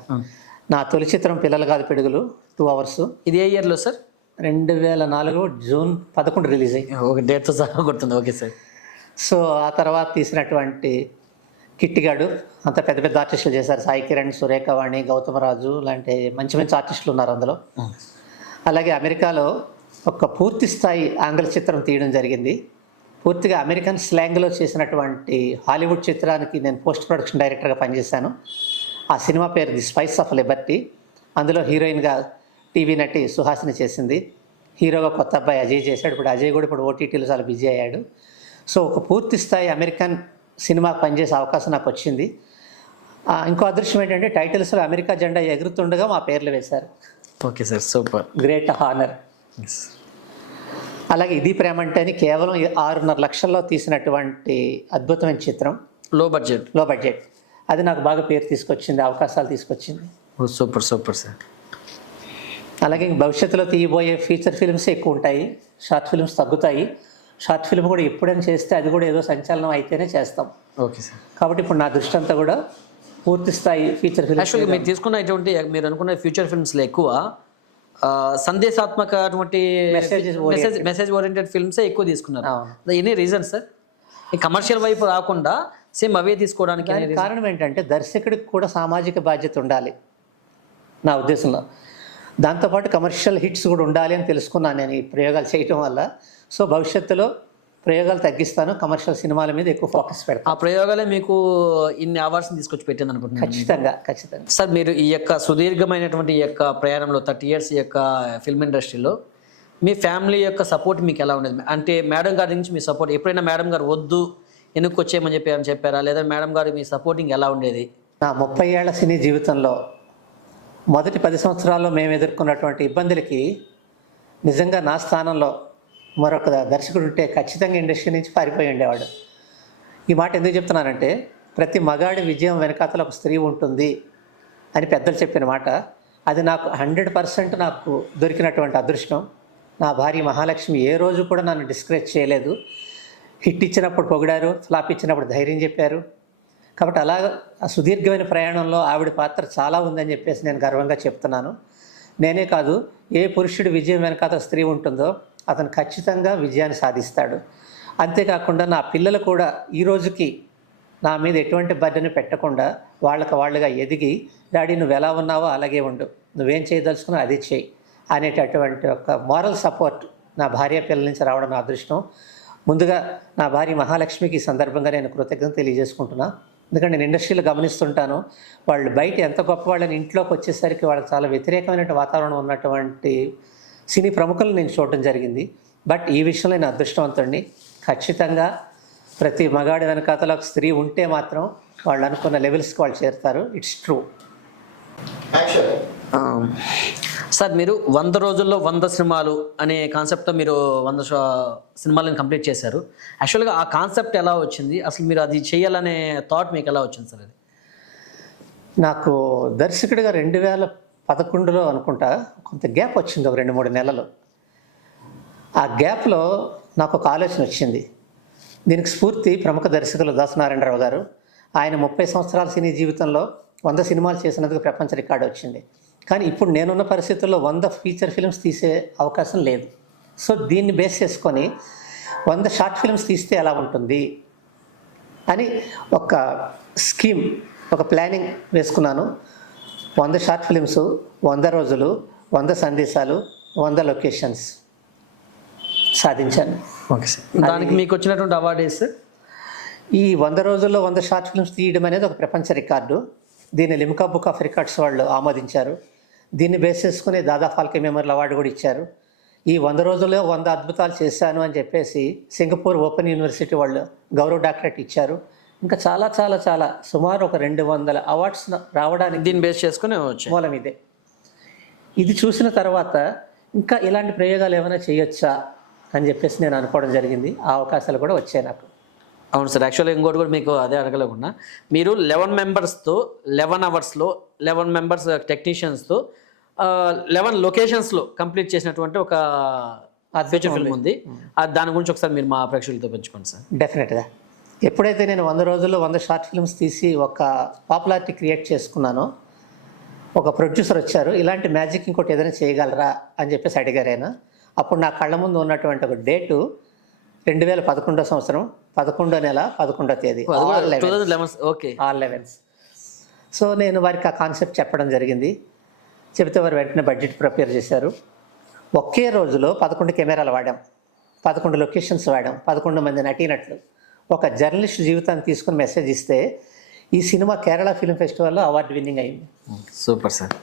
నా తొలి చిత్రం పిల్లలు కాదు పిడుగులు, 2 hours. ఇది ఏ ఇయర్లో సార్? 2004 జూన్ 11 రిలీజ్ అయ్యి. ఒక డేట్తో సహా గుర్తుంది. Okay sir. సో ఆ తర్వాత తీసినటువంటి కిట్టిగాడు, అంత పెద్ద పెద్ద ఆర్టిస్టులు చేశారు. సాయి కిరణ్, సురేఖవాణి, గౌతమరాజు లాంటి మంచి మంచి ఆర్టిస్టులు ఉన్నారు అందులో. అలాగే అమెరికాలో ఒక పూర్తి స్థాయి ఆంగ్ల చిత్రం తీయడం జరిగింది. పూర్తిగా అమెరికన్ స్లాంగ్లో చేసినటువంటి హాలీవుడ్ చిత్రానికి నేను పోస్ట్ ప్రొడక్షన్ డైరెక్టర్గా పనిచేశాను. ఆ సినిమా పేరు ది స్పైస్ ఆఫ్ లిబర్టీ. అందులో హీరోయిన్గా టీవీ నటి సుహాసిని చేసింది, హీరోగా కొత్త అబ్బాయి అజయ్ చేశాడు. ఇప్పుడు అజయ్ కూడా ఇప్పుడు ఓటీటీలో చాలా బిజీ అయ్యాడు. సో ఒక పూర్తి స్థాయి అమెరికన్ సినిమాకి పనిచేసే అవకాశం నాకు వచ్చింది. ఇంకో అదృష్టం ఏంటంటే టైటిల్స్లో అమెరికా జెండా ఎగురుతుండగా మా పేర్లు వేశారు. Okay sir, super, great honour. అలాగే ఇది ప్రేమ అంటే అని కేవలం 6.5 లక్షల్లో తీసినటువంటి అద్భుతమైన చిత్రం, లో బడ్జెట్. అది నాకు బాగా పేరు తీసుకొచ్చింది, అవకాశాలు తీసుకొచ్చింది. Super super sir. అలాగే భవిష్యత్తులో తీయబోయే ఫీచర్ ఫిల్మ్స్ ఎక్కువ ఉంటాయి, షార్ట్ ఫిల్మ్స్ తగ్గుతాయి. షార్ట్ ఫిల్మ్ కూడా ఎప్పుడైనా చేస్తే అది కూడా ఏదో సంచలనం అయితేనే చేస్తాం. Okay sir. కాబట్టి ఇప్పుడు నా దృష్టి అంతా కూడా పూర్తి స్థాయి ఫీచర్ ఫిల్మ్. యాక్చువల్గా మీరు తీసుకున్నటువంటి మీరు అనుకున్న ఫ్యూచర్ ఫిల్మ్స్లో ఎక్కువ సందేశాత్మక అటువంటి మెసేజ్ ఓరియంటెడ్ ఫిల్మ్సే ఎక్కువ తీసుకున్నారు. Any reason sir? ఈ కమర్షియల్ వైపు రాకుండా సేమ్ అవే తీసుకోవడానికి కారణం ఏంటంటే దర్శకుడికి కూడా సామాజిక బాధ్యత ఉండాలి నా ఉద్దేశంలో. దాంతోపాటు కమర్షియల్ హిట్స్ కూడా ఉండాలి అని తెలుసుకున్నాను నేను ఈ ప్రయోగాలు చేయటం వల్ల. సో భవిష్యత్తులో ప్రయోగాలు తగ్గిస్తాను, కమర్షియల్ సినిమాల మీద ఎక్కువ ఫోకస్ పెడతాను. ఆ ప్రయోగాలే మీకు ఇన్ని అవార్డ్స్ని తీసుకొచ్చి పెట్టింది అనుకుంటున్నాను. ఖచ్చితంగా సార్. మీరు ఈ యొక్క సుదీర్ఘమైనటువంటి ఈ యొక్క ప్రయాణంలో 30 years ఈ యొక్క ఫిల్మ్ ఇండస్ట్రీలో మీ ఫ్యామిలీ యొక్క సపోర్ట్ మీకు ఎలా ఉండేది? అంటే మేడం గారి నుంచి మీ సపోర్ట్ ఎప్పుడైనా మేడం గారు వద్దు వెనక్కి వచ్చేయమని చెప్పారా, లేదా మేడం గారు మీ సపోర్టింగ్ ఎలా ఉండేది? నా 30 ఏళ్ల సినీ జీవితంలో మొదటి 10 సంవత్సరాల్లో మేము ఎదుర్కొన్నటువంటి ఇబ్బందులకి నిజంగా నా స్థానంలో మరొక దర్శకుడు ఉంటే ఖచ్చితంగా ఇండస్ట్రీ నుంచి పారిపోయి ఉండేవాడు. ఈ మాట ఎందుకు చెప్తున్నానంటే ప్రతి మగాడి విజయం వెనకాతల ఒక స్త్రీ ఉంటుంది అని పెద్దలు చెప్పిన మాట. అది నాకు 100% నాకు దొరికినటువంటి అదృష్టం. నా భార్య మహాలక్ష్మి ఏ రోజు కూడా నన్ను డిస్కరేజ్ చేయలేదు. హిట్ ఇచ్చినప్పుడు పొగిడారు, ఫ్లాప్ ఇచ్చినప్పుడు ధైర్యం చెప్పారు. కాబట్టి అలా ఆ సుదీర్ఘమైన ప్రయాణంలో ఆవిడ పాత్ర చాలా ఉందని చెప్పేసి నేను గర్వంగా చెప్తున్నాను. నేనే కాదు, ఏ పురుషుడి విజయం వెనకాత స్త్రీ ఉంటుందో అతను ఖచ్చితంగా విజయాన్ని సాధిస్తాడు. అంతేకాకుండా నా పిల్లలు కూడా ఈ రోజుకి నా మీద ఎటువంటి బర్డెని పెట్టకుండా వాళ్ళుగా ఎదిగి, డాడీ నువ్వు ఎలా ఉన్నావో అలాగే ఉండు, నువ్వేం చేయదలుచుకున్నా అది చేయి అనేటటువంటి ఒక మోరల్ సపోర్ట్ నా భార్య పిల్లల నుంచి రావడం నా అదృష్టం. ముందుగా నా భార్య మహాలక్ష్మికి ఈ సందర్భంగా నేను కృతజ్ఞత తెలియజేసుకుంటున్నా. ఎందుకంటే నేను ఇండస్ట్రీలో గమనిస్తుంటాను, వాళ్ళు బయట ఎంత గొప్ప వాళ్ళని ఇంట్లోకి వచ్చేసరికి వాళ్ళకి చాలా వ్యతిరేకమైన వాతావరణం ఉన్నటువంటి సినీ ప్రముఖులను నేను చూడటం జరిగింది. బట్ ఈ విషయంలో నేను అదృష్టవంతుడిని. ఖచ్చితంగా ప్రతి మగాడి వెనకాతల ఒక స్త్రీ ఉంటే మాత్రం వాళ్ళు అనుకున్న లెవెల్స్కి వాళ్ళు చేరుతారు. It's true. సార్ మీరు 100 రోజుల్లో 100 సినిమాలు అనే కాన్సెప్ట్తో మీరు 100 సినిమాలను కంప్లీట్ చేశారు. యాక్చువల్గా ఆ కాన్సెప్ట్ ఎలా వచ్చింది, అసలు మీరు అది చేయాలనే థాట్ మీకు ఎలా వచ్చింది సార్? అది నాకు దర్శకుడిగా 2011లో అనుకుంటా కొంత గ్యాప్ వచ్చింది, ఒక 2-3 నెలలు. ఆ గ్యాప్లో నాకు ఒక ఆలోచన వచ్చింది. దీనికి స్ఫూర్తి ప్రముఖ దర్శకులు దాసనారాయణరావు గారు. ఆయన 30 సంవత్సరాల సినీ జీవితంలో 100 సినిమాలు చేసినందుకు ప్రపంచ రికార్డు వచ్చింది. కానీ ఇప్పుడు నేనున్న పరిస్థితుల్లో 100 ఫీచర్ ఫిల్మ్స్ తీసే అవకాశం లేదు. సో దీన్ని బేస్ చేసుకొని 100 షార్ట్ ఫిల్మ్స్ తీస్తే ఎలా ఉంటుంది అని ఒక స్కీమ్, ఒక ప్లానింగ్ వేసుకున్నాను. 100 షార్ట్ ఫిల్మ్స్, 100 రోజులు, 100 సందేశాలు, 100 లొకేషన్స్ సాధించాను. Okay sir. దానికి మీకు వచ్చినటువంటి అవార్డు ఏది సార్? ఈ 100 రోజుల్లో 100 షార్ట్ ఫిల్మ్స్ తీయడం అనేది ఒక ప్రపంచ రికార్డు. దీన్ని లిమ్కా బుక్ ఆఫ్ రికార్డ్స్ వాళ్ళు ఆమోదించారు. దీన్ని బేస్ చేసుకుని దాదా ఫాల్కే మెమోరియల్ అవార్డు కూడా ఇచ్చారు. ఈ 100 రోజుల్లో 100 అద్భుతాలు చేశాను అని చెప్పేసి సింగపూర్ ఓపెన్ యూనివర్సిటీ వాళ్ళు గౌరవ డాక్టరేట్ ఇచ్చారు. ఇంకా చాలా చాలా చాలా సుమారు ఒక 200 అవార్డ్స్ రావడానికి దీన్ని బేస్ చేసుకుని వచ్చాయి. మూలం ఇదే. ఇది చూసిన తర్వాత ఇంకా ఇలాంటి ప్రయోగాలు ఏమైనా చేయొచ్చా అని చెప్పేసి నేను అనుకోవడం జరిగింది. ఆ అవకాశాలు కూడా వచ్చాయి నాకు. అవును సార్. యాక్చువల్గా ఇంకోటి కూడా మీకు అదే అడగలేకుండా, మీరు 11 మెంబర్స్తో 11 అవర్స్లో 11 మెంబర్స్ టెక్నీషియన్స్తో 11 లొకేషన్స్లో కంప్లీట్ చేసినటువంటి ఒక ఫీచర్ ఫిల్మ్ ఉంది. దాని గురించి ఒకసారి మీరు మా ప్రేక్షకులతో పంచుకోండి సార్. డెఫినెట్గా. ఎప్పుడైతే నేను 100 రోజుల్లో 100 షార్ట్ ఫిల్మ్స్ తీసి ఒక పాపులారిటీ క్రియేట్ చేసుకున్నానో, ఒక ప్రొడ్యూసర్ వచ్చారు, ఇలాంటి మ్యాజిక్ ఇంకోటి ఏదైనా చేయగలరా అని చెప్పేసి అడిగారు ఆయన. అప్పుడు నా కళ్ళ ముందు ఉన్నటువంటి ఒక డేటు 2011 సంవత్సరం 11వ నెల 11వ తేదీ, ఓకే, ఆల్ 11. సో నేను వారికి ఆ కాన్సెప్ట్ చెప్పడం జరిగింది. చెబితే వారు వెంటనే బడ్జెట్ ప్రిపేర్ చేశారు. ఒకే రోజులో 11 కెమెరాలు వాడాం, 11 లొకేషన్స్ వాడాం, 11 మంది నటీనట్లు. ఒక జర్నలిస్ట్ జీవితాన్ని తీసుకుని మెసేజ్ ఇస్తే ఈ సినిమా కేరళ ఫిల్మ్ ఫెస్టివల్లో అవార్డు విన్నింగ్ అయింది. Super sir.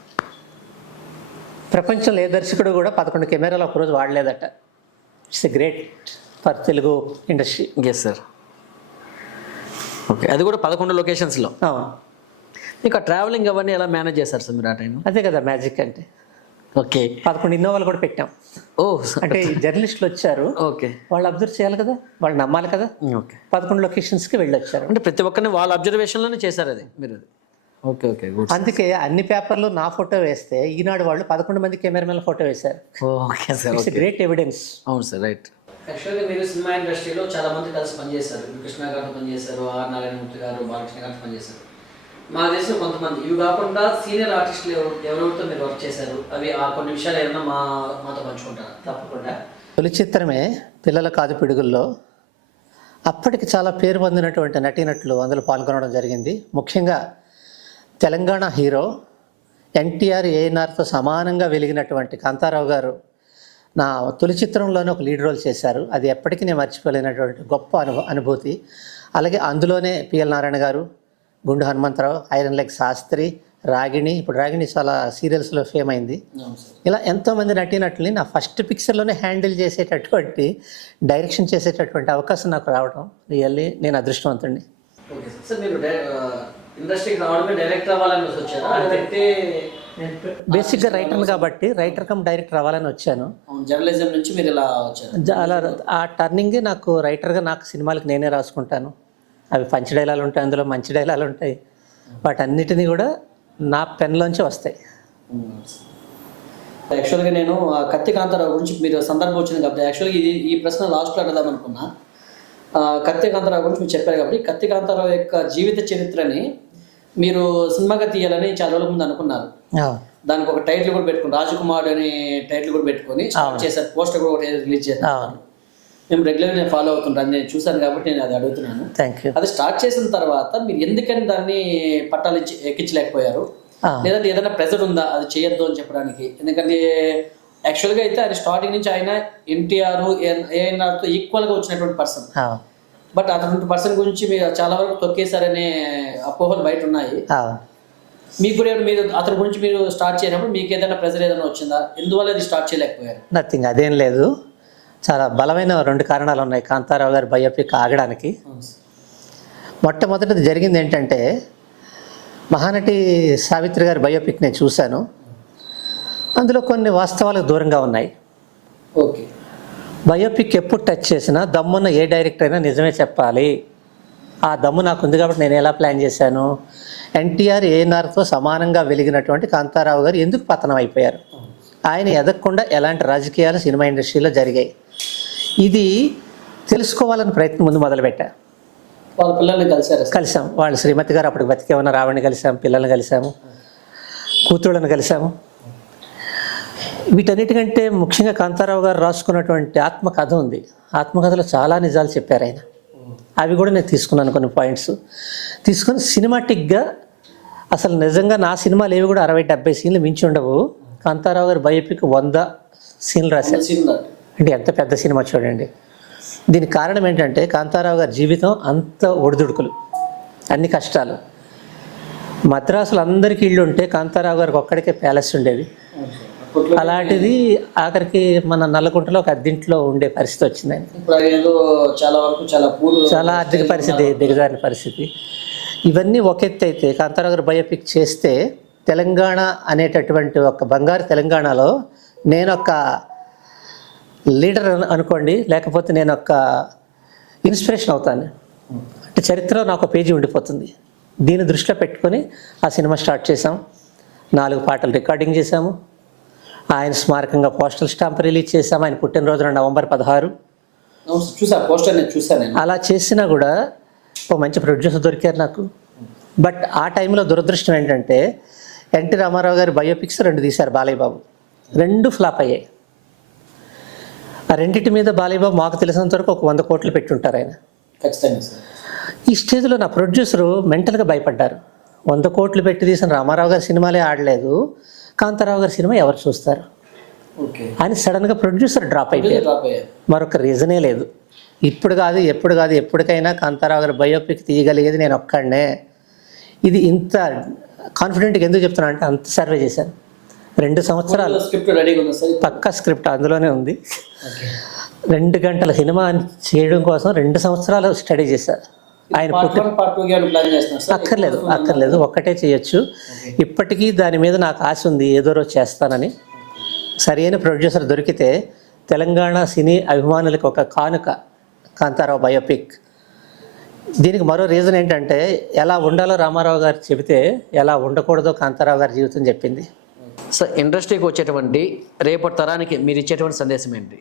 ప్రపంచంలో ఏ దర్శకుడు కూడా 11 కెమెరాలు ఒకరోజు వాడలేదట. It's a great for Telugu industry. Yes sir. Okay, అది కూడా 11 లొకేషన్స్లో. మీకు ఆ ట్రావెలింగ్ అవన్నీ ఎలా మేనేజ్ చేస్తారు సార్ మీరు ఆ టైం? అదే కదా మ్యాజిక్ అంటే. ఓకే, 11 ఇన్నోవాలు కూడా పెట్టాం. ఓ అంటే జర్నలిస్టులు వచ్చారు, ఓకే, వాళ్ళు అబ్జర్వ్ చేయాలి కదా, వాళ్ళు నమ్మాలి కదా. ఓకే, 11 లొకేషన్స్కి వెళ్ళొచ్చారు. అంటే ప్రతి ఒక్కరిని వాళ్ళ అబ్జర్వేషన్లోనే చేశారు అది మీరు. Okay okay, good. అందుకే అన్ని పేపర్లు నా ఫోటో వేస్తే ఈనాడు వాళ్ళు 11 మంది కెమెరామెన్ల ఫోటో వేశారు. Okay sir. It's great evidence. అవును సార్, రైట్. యాక్చువల్గా మీరు సినిమా ఇండస్ట్రీలో చాలా మంది కలిసి పనిచేశారు. కృష్ణ గారితో పనిచేశారు, ఆర్ నారాయణమూర్తి గారు, బాలకృష్ణ గారితో పనిచేశారు. మా దేశంలో కొంతమంది ఇవి కాకుండా సీనియర్ ఆర్టిస్టులు ఎవరెవరితో మీరు వర్క్ చేశారు, అవి ఆ కొన్ని విషయాలు ఏమన్నా మాతో పంచుకుంటారు? తప్పకుండా. తొలి చిత్రమే పిల్లల కాదు పిడుగుల్లో. అప్పటికి చాలా పేరు పొందినటువంటి నటీనటులు అందులో పాల్గొనడం జరిగింది. ముఖ్యంగా తెలంగాణ హీరో ఎన్టీఆర్, ఏఎన్ఆర్తో సమానంగా వెలిగినటువంటి కాంతారావు గారు నా తొలి చిత్రంలోనే ఒక లీడ్ రోల్ చేశారు. అది ఎప్పటికీ నేను మర్చిపోలేనటువంటి గొప్ప అనుభూతి. అలాగే అందులోనే పిఎల్ నారాయణ గారు, గుండు హనుమంతరావు, ఐరన్ లెగ్ శాస్త్రి, రాగిణి. ఇప్పుడు రాగిణి చాలా సీరియల్స్లో ఫేమ్ అయింది. ఇలా ఎంతోమంది నటీనటుల్ని నా ఫస్ట్ పిక్చర్లోనే హ్యాండిల్ చేసేటటువంటి, డైరెక్షన్ చేసేటటువంటి అవకాశం నాకు రావడం రియల్లీ నేను అదృష్టవంతుడిని. Okay sir. మీరు ఇండస్ట్రీకి రావడమే డైరెక్టర్ అవ్వాలని వచ్చారా? అంటే బేసిక్గా రైటర్ కాబట్టి రైటర్ కమ్ డైరెక్టర్ అవ్వాలని వచ్చాను. జర్నలిజం నుంచి మీరు ఇలా వచ్చారు. అలా ఆ టర్నింగే నాకు రైటర్గా, నాకు సినిమాలకు నేనే రాసుకుంటాను. అవి పంచి డైలాలు ఉంటాయి, అందులో మంచి డైలాలు ఉంటాయి. వాటన్నిటినీ కూడా నా పెన్లోంచి వస్తాయి. యాక్చువల్గా నేను కత్తి కాంతారావు గురించి మీరు సందర్భం వచ్చింది కాబట్టి యాక్చువల్గా ఈ ప్రశ్న లాస్ట్లో అడదాం అనుకున్నా. కత్తి కాంతారావు గురించి మీరు చెప్పారు కాబట్టి కత్తి కాంతారావు యొక్క జీవిత చరిత్రని మీరు సినిమాగా తీయాలని చాలా రోజుల ముందు అనుకున్నారు. దానికి ఒక టైటిల్ కూడా పెట్టుకుని, రాజకుమార్ అనే టైటిల్ కూడా పెట్టుకొని చేశారు. పోస్టర్ కూడా ఒకటి రిలీజ్ చేశారు. మేము రెగ్యులర్గా నేను ఫాలో అవుతుంటాను, నేను చూశాను కాబట్టి నేను అది అడుగుతున్నాను. అది స్టార్ట్ చేసిన తర్వాత మీరు ఎందుకని దాన్ని పట్టాలు ఎక్కించలేకపోయారు? లేదంటే ఏదైనా ప్రెజర్ ఉందా అది చేయొద్దు అని చెప్పడానికి? ఎందుకంటే యాక్చువల్గా అయితే అది స్టార్టింగ్ నుంచి ఆయన ఎన్టీఆర్, ఏఎన్ఆర్తో ఈక్వల్గా వచ్చినటువంటి పర్సన్. బట్ అటువంటి పర్సన్ గురించి మీరు చాలా వరకు తొక్కేశారనే అపోహలు బయట ఉన్నాయి. మీకు కూడా మీరు అతని గురించి మీరు స్టార్ట్ చేయనప్పుడు మీకు ఏదైనా ప్రెజర్ ఏదైనా వచ్చిందా? ఎందువల్ల అది స్టార్ట్ చేయలేకపోయారు? నథింగ్, అదేం లేదు. చాలా బలమైన 2 కారణాలు ఉన్నాయి కాంతారావు గారి బయోపిక్ ఆగడానికి. మొట్టమొదటిది జరిగింది ఏంటంటే, మహానటి సావిత్రి గారి బయోపిక్ నేను చూశాను. అందులో కొన్ని వాస్తవాలకు దూరంగా ఉన్నాయి. ఓకే, బయోపిక్ ఎప్పుడు టచ్ చేసినా దమ్మున్న ఏ డైరెక్టర్ అయినా నిజమే చెప్పాలి. ఆ దమ్ము నాకు ఉంది కాబట్టి నేను ఎలా ప్లాన్ చేశాను. ఎన్టీఆర్, ఏఎన్ఆర్తో సమానంగా వెలిగినటువంటి కాంతారావు గారు ఎందుకు పతనం అయిపోయారు? ఆయన ఎదగకుండా ఎలాంటి రాజకీయాలు సినిమా ఇండస్ట్రీలో జరిగాయి? ఇది తెలుసుకోవాలని ప్రయత్నం ముందు మొదలుపెట్టా. వాళ్ళ పిల్లల్ని కలిసారు కలిసాం. వాళ్ళ శ్రీమతి గారు అప్పుడు బతికే ఉన్న రావణ్ణి కలిసాం, పిల్లల్ని కలిసాము, కూతుళ్ళని కలిసాము. వీటన్నిటికంటే ముఖ్యంగా కాంతారావు గారు రాసుకున్నటువంటి ఆత్మకథ ఉంది. ఆత్మకథలో చాలా నిజాలు చెప్పారు ఆయన. అవి కూడా నేను తీసుకున్నాను, కొన్ని పాయింట్స్ తీసుకొని సినిమాటిక్గా. అసలు నిజంగా నా సినిమాలు ఏవి కూడా 60-70 సీన్లు మించి ఉండవు. కాంతారావు గారు బయోపిక్ 100 సీన్లు రాశారు. అంటే ఎంత పెద్ద సినిమా చూడండి. దీనికి కారణం ఏంటంటే కాంతారావు గారి జీవితం అంత ఒడిదుడుకులు, అన్ని కష్టాలు. మద్రాసులో అందరికీ ఇళ్ళు ఉంటే కాంతారావు గారికి ఒక్కడికే ప్యాలెస్ ఉండేది. అలాంటిది ఆఖరికి మన నల్లకుంటలో ఒక అద్దెంట్లో ఉండే పరిస్థితి వచ్చింది ఆయన. చాలా ఆర్థిక పరిస్థితి, దిగజారిన పరిస్థితి. ఇవన్నీ ఒక ఎత్తు అయితే కాంతారావు గారు బయోపిక్ చేస్తే తెలంగాణ అనేటటువంటి ఒక బంగారు తెలంగాణలో నేను ఒక లీడర్ అనుకోండి, లేకపోతే నేను ఒక ఇన్స్పిరేషన్ అవుతాను. అంటే చరిత్రలో నాకు ఒక పేజీ ఉండిపోతుంది. దీన్ని దృష్టిలో పెట్టుకొని ఆ సినిమా స్టార్ట్ చేసాం. 4 పాటలు రికార్డింగ్ చేశాము. ఆయన స్మారకంగా పోస్టల్ స్టాంప్ రిలీజ్ చేశాము. ఆయన పుట్టినరోజున November 16. అలా చేసినా కూడా ఒక మంచి ప్రొడ్యూసర్ దొరికారు నాకు. బట్ ఆ టైంలో దురదృష్టం ఏంటంటే ఎన్టీ రామారావు గారి బయోపిక్స్ 2 తీశారు బాలయ్య బాబు. 2 ఫ్లాప్ అయ్యాయి. ఆ రెండింటి మీద బాలయ్య బాబు మాకు తెలిసినంత వరకు ఒక 100 కోట్లు పెట్టుంటారు ఆయన. ఈ స్టేజ్లో నా ప్రొడ్యూసరు మెంటల్గా భయపడ్డారు. 100 కోట్లు పెట్టి తీసిన రామారావు గారి సినిమాలే ఆడలేదు, కాంతారావు గారి సినిమా ఎవరు చూస్తారు అని సడన్గా ప్రొడ్యూసర్ డ్రాప్ అయిపోయారు. మరొక రీజనే లేదు. ఇప్పుడు కాదు, ఎప్పుడు కాదు, ఎప్పటికైనా కాంతారావు గారి బయోపిక్ తీయగలిగేది నేను ఒక్కడనే. ఇది ఇంత కాన్ఫిడెంట్గా ఎందుకు చెప్తున్నా అంటే అంత సర్వే చేశాను. 2 సంవత్సరాలు పక్కా స్క్రిప్ట్ అందులోనే ఉంది. 2 గంటల సినిమా చేయడం కోసం 2 సంవత్సరాలు స్టడీ చేశారు. ఆయన అక్కర్లేదు, ఒక్కటే చేయొచ్చు. ఇప్పటికీ దాని మీద నాకు ఆశ ఉంది, ఏదో రోజు చేస్తానని. సరైన ప్రొడ్యూసర్ దొరికితే తెలంగాణ సినీ అభిమానులకు ఒక కానుక కాంతారావు బయోపిక్. దీనికి మరో రీజన్ ఏంటంటే ఎలా ఉండాలో రామారావు గారు చెబితే ఎలా ఉండకూడదో కాంతారావు గారి జీవితం చెప్పింది. సో ఇండస్ట్రీకి వచ్చేటువంటి రేపటి తరానికి మీరు ఇచ్చేటువంటి సందేశం ఏంటి?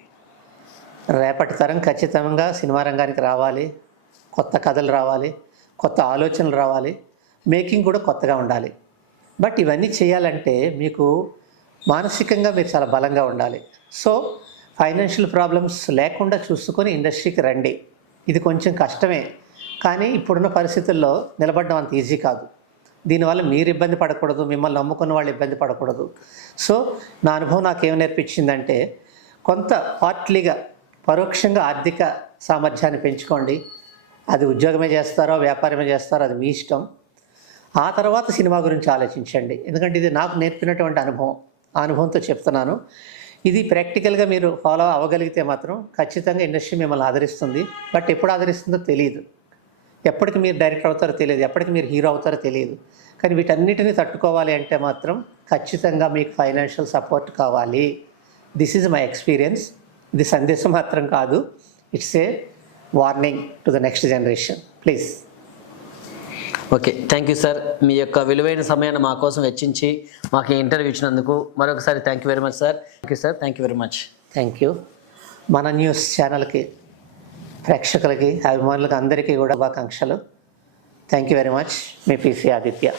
రేపటి తరం ఖచ్చితంగా సినిమా రంగానికి రావాలి, కొత్త కథలు రావాలి, కొత్త ఆలోచనలు రావాలి, మేకింగ్ కూడా కొత్తగా ఉండాలి. బట్ ఇవన్నీ చేయాలంటే మీకు మానసికంగా మీరు చాలా బలంగా ఉండాలి. సో ఫైనాన్షియల్ ప్రాబ్లమ్స్ లేకుండా చూసుకొని ఇండస్ట్రీకి రండి. ఇది కొంచెం కష్టమే, కానీ ఇప్పుడున్న పరిస్థితుల్లో నిలబడడం అంత ఈజీ కాదు. దీనివల్ల మీరు ఇబ్బంది పడకూడదు, మిమ్మల్ని నమ్ముకున్న వాళ్ళు ఇబ్బంది పడకూడదు. సో నా అనుభవం నాకేం నేర్పించిందంటే కొంత పార్ట్లీగా పరోక్షంగా ఆర్థిక సామర్థ్యాన్ని పెంచుకోండి. అది ఉద్యోగమే చేస్తారో వ్యాపారమే చేస్తారో అది మీ ఇష్టం. ఆ తర్వాత సినిమా గురించి ఆలోచించండి. ఎందుకంటే ఇది నాకు నేర్పినటువంటి అనుభవం, ఆ అనుభవంతో చెప్తున్నాను. ఇది ప్రాక్టికల్గా మీరు ఫాలో అవ్వగలిగితే మాత్రం ఖచ్చితంగా ఇండస్ట్రీ మిమ్మల్ని ఆదరిస్తుంది. బట్ ఎప్పుడు ఆదరిస్తుందో తెలియదు, ఎప్పటికి మీరు డైరెక్టర్ అవుతారో తెలియదు, ఎప్పటికి మీరు హీరో అవుతారో తెలియదు. కానీ వీటన్నిటిని తట్టుకోవాలి అంటే మాత్రం ఖచ్చితంగా మీకు ఫైనాన్షియల్ సపోర్ట్ కావాలి. This is my experience. ఇది సందేశం మాత్రం కాదు, it's a warning to the next generation. Please. Okay, thank you sir. మీ యొక్క విలువైన సమయాన్ని మా కోసం వెచ్చించి మాకు ఇంటర్వ్యూ ఇచ్చినందుకు మరొకసారి thank you very much sir. Thank you sir, thank you very much. Thank you. మన న్యూస్ ఛానల్కి, ప్రేక్షకులకి, అభిమానులకి అందరికీ కూడా శుభాకాంక్షలు. Thank you very much. Me PC Aditya.